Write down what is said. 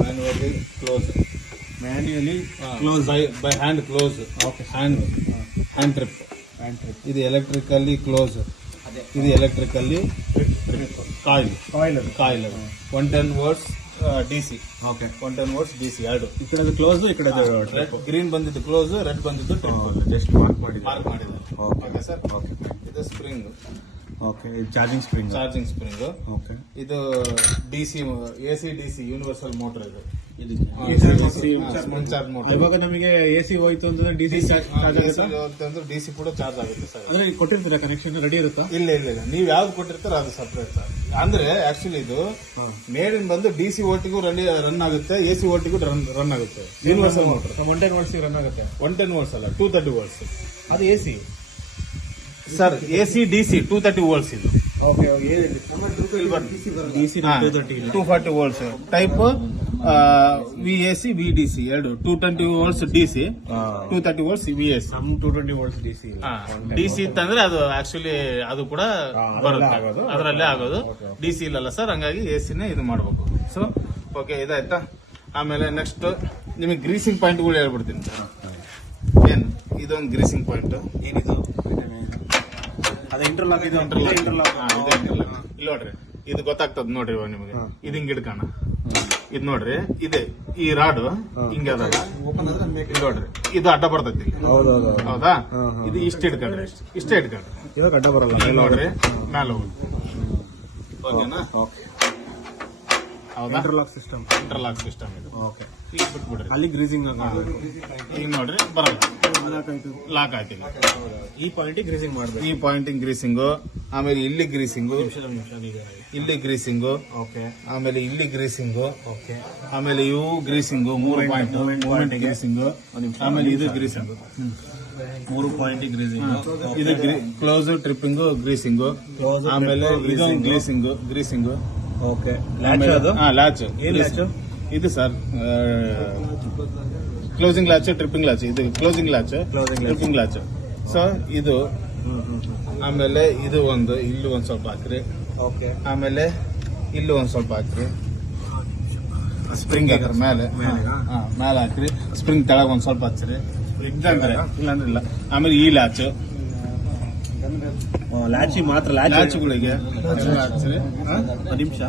manually close. Manually close By hand close. Okay. Hand trip. ಇದು electrically close, ಇದು electrically coil 110 volts DC. Okay 110 volts DC ಎರಡು. ಈ ಕಡೆ close ಈ ಕಡೆ ರೆಡ್ ಗ್ರೀನ್ ಬಂದಿದ್ದು ಕ್ಲೋಸ್, ರೆಡ್ ಬಂದಿದ್ದು ಟ್ರಿಪ್. ಜಸ್ಟ್ ಮಾರ್ಕ್ ಮಾಡಿದ್ದಾರೆ. Okay sir. ಓಕೆ ಇದು spring. Okay charging spring. Okay. ಇದು DC AC DC universal motor ಇದು. Charge motor. ಇವಾಗ ನಮಗೆ ಎಸಿ ಹೋಯ್ತು ಅಂತಂದ್ರೆ ಡಿಸಿ ಚಾರ್ಜ್ ಆಗುತ್ತೆ, DC ಕೂಡ ಚಾರ್ಜ್ ಆಗುತ್ತೆ ಸರ್. ಅಂದ್ರೆ ಕೊಟ್ಟಿರ್ತೀರಾ ಕನೆಕ್ಷನ್ ರೆಡಿ ಇರುತ್ತಾ? ಇಲ್ಲ ನೀವು ಯಾವ್ದು ಕೊಟ್ಟಿರ್ತಾರ ಅದು ಸಪ್ರೇಟ್ ಸರ್. ಅಂದ್ರೆ ಆಕ್ಚುಲಿ ಇದು ಮೇಲಿನ ಬಂದು DC ಓಟಿಗೂ ರನ್ ಆಗುತ್ತೆ, AC ಓಟಿಗೂ ರನ್ ಆಗುತ್ತೆ. ಯೂನಿವರ್ಸಲ್ ಮೋಟರ್ 110 volts ರನ್ ಆಗುತ್ತೆ. 110 volts ಅಲ್ಲ, 230 volts. ಅದು AC sir. AC DC 230 volts ಇದು. Okay DC 240 volts type VAC VDC ಎರಡು. 220 volts DC, 230 volts VAC. 220 volts DC. DC ಅಂತಂದ್ರೆ ಅದು ಆಕ್ಚುಲಿ ಅದು ಕೂಡ ಬರುತ್ತೆ, ಅದರಲ್ಲೇ ಆಗೋದು. DC ಇಲ್ಲಲ್ಲ ಸರ್, ಹಂಗಾಗಿ AC-ನೇ ಇದು ಮಾಡ್ಬೇಕು. ಸೊ ಓಕೆ, ಇದಾಯ್ತಾ. ಆಮೇಲೆ ನೆಕ್ಸ್ಟ್ ನಿಮಗೆ ಗ್ರೀಸಿಂಗ್ ಪಾಯಿಂಟ್ಗಳು ಹೇಳ್ಬಿಡ್ತೀನಿ ಸರ್. ಏನ್ ಇದೊಂದು ಗ್ರೀಸಿಂಗ್ ಪಾಯಿಂಟ್. ಏನಿದು? ಅದೇ ಇಂಟರ್ಲಾಕ್. ಇದು ಇಂಟರ್ಲಾಕ್. ಇಲ್ಲಿ ನೋಡ್ರಿ, ಇದು ಗೊತ್ತಾಗ್ತದ ನೋಡ್ರಿ ಇವಾಗ ನಿಮಗೆ. ಇದು ಹಿಂಗ್ ಹಿಡ್ಕೋಣ, ಇದು ನೋಡ್ರಿ, ಇದೆ ಈ ರಾಡ್ ಹಿಂಗ ಅದಾಗ ನೋಡ್ರಿ, ಇದು ಅಡ್ಡ ಬರ್ತೈತಿ. ಹೌದಾ? ಇದು ಇಷ್ಟ ಹಿಡ್ಕೊಂಡ್ರಿ, ಇಷ್ಟೇ ಹಿಡ್ಕೊಂಡ್ರಿ, ಇವಾಗ ಅಡ್ಡ ಬರಲ್ಲ. ನೋಡ್ರಿ ಮ್ಯಾಲ ಹೋಗಿ. ಓಕೆನಾ? ಹೌದಾ? ಇಂಟರ್ಲಾಕ್ ಸಿಸ್ಟಮ್ ಇದು. ಓಕೆ. ಈಗ ಬಿಟ್ಬಿಡ್ರಿ, ಅಲ್ಲಿ ಗ್ರೀಸಿಂಗ್ ಈಗ ನೋಡ್ರಿ ಬರಲ್ಲ, ಲಾಕ್ ಆಯ್ತಿಲ್ಲ. ಈ ಪಾಯಿಂಟಿಗೆ ಗ್ರೀಸಿಂಗ್ ಮಾಡ್ಬೇಕು. ಈ ಪಾಯಿಂಟಿಂಗ್ ಗ್ರೀಸಿಂಗು, ಆಮೇಲೆ ಇಲ್ಲಿ ಗ್ರೀಸಿಂಗು, ಇಲ್ಲಿ ಗ್ರೀಸಿಂಗು, ಓಕೆ. ಆಮೇಲೆ ಇಲ್ಲಿ ಗ್ರೀಸಿಂಗು, ಓಕೆ. ಆಮೇಲೆ ಇವು ಗ್ರೀಸಿಂಗು, 3 ಪಾಯಿಂಟ್ ಮೂವ್ಮೆಂಟ್ ಗ್ರೀಸಿಂಗು, ಆಮೇಲೆ ಇದು ಗ್ರೀಸಿಂಗು, 3 ಪಾಯಿಂಟ್ ಗ್ರೀಸಿಂಗ್. ಇದು ಕ್ಲೋಸ್ ಟ್ರಿಪ್ಪಿಂಗು, ಗ್ರೀಸಿಂಗು, ಆಮೇಲೆ ಇದೊಂದು ಗ್ರೀಸಿಂಗು. ಓಕೆ. ಲ್ಯಾಚ್. ಏನ್ ಲ್ಯಾಚ್ ಇದು sir? Closing latch, tripping latch. ಇದು closing latch, tripping latch. So ಇದು ಆಮೇಲೆ ಇದು ಒಂದು ಇಲ್ಲಿ ಒಂದ್ ಸ್ವಲ್ಪ ಹಾಕ್ರಿ. ಓಕೆ. ಆಮೇಲೆ ಇಲ್ಲಿ ಒಂದ್ ಸ್ವಲ್ಪ ಹಾಕ್ರಿ. ಸ್ಪ್ರಿಂಗ್ ಹಾಕ್ರಿ ಮೇಲೆ ಹಾಕ್ರಿ. ಸ್ಪ್ರಿಂಗ್ ತೆಳಗ ಒಂದ್ ಸ್ವಲ್ಪ ಹಚ್ಚ್ರಿ, ಇಲ್ಲಾಂದ್ರೆ ಇಲ್ಲ. ಆಮೇಲೆ ಈ ಲ್ಯಾಚ್, ಲ್ಯಾಚಿ ಮಾತ್ರ, ಲ್ಯಾಚ್ಗಳಿಗೆ ಹಚ್ಚ್ರಿ. ನಿಮಿಷ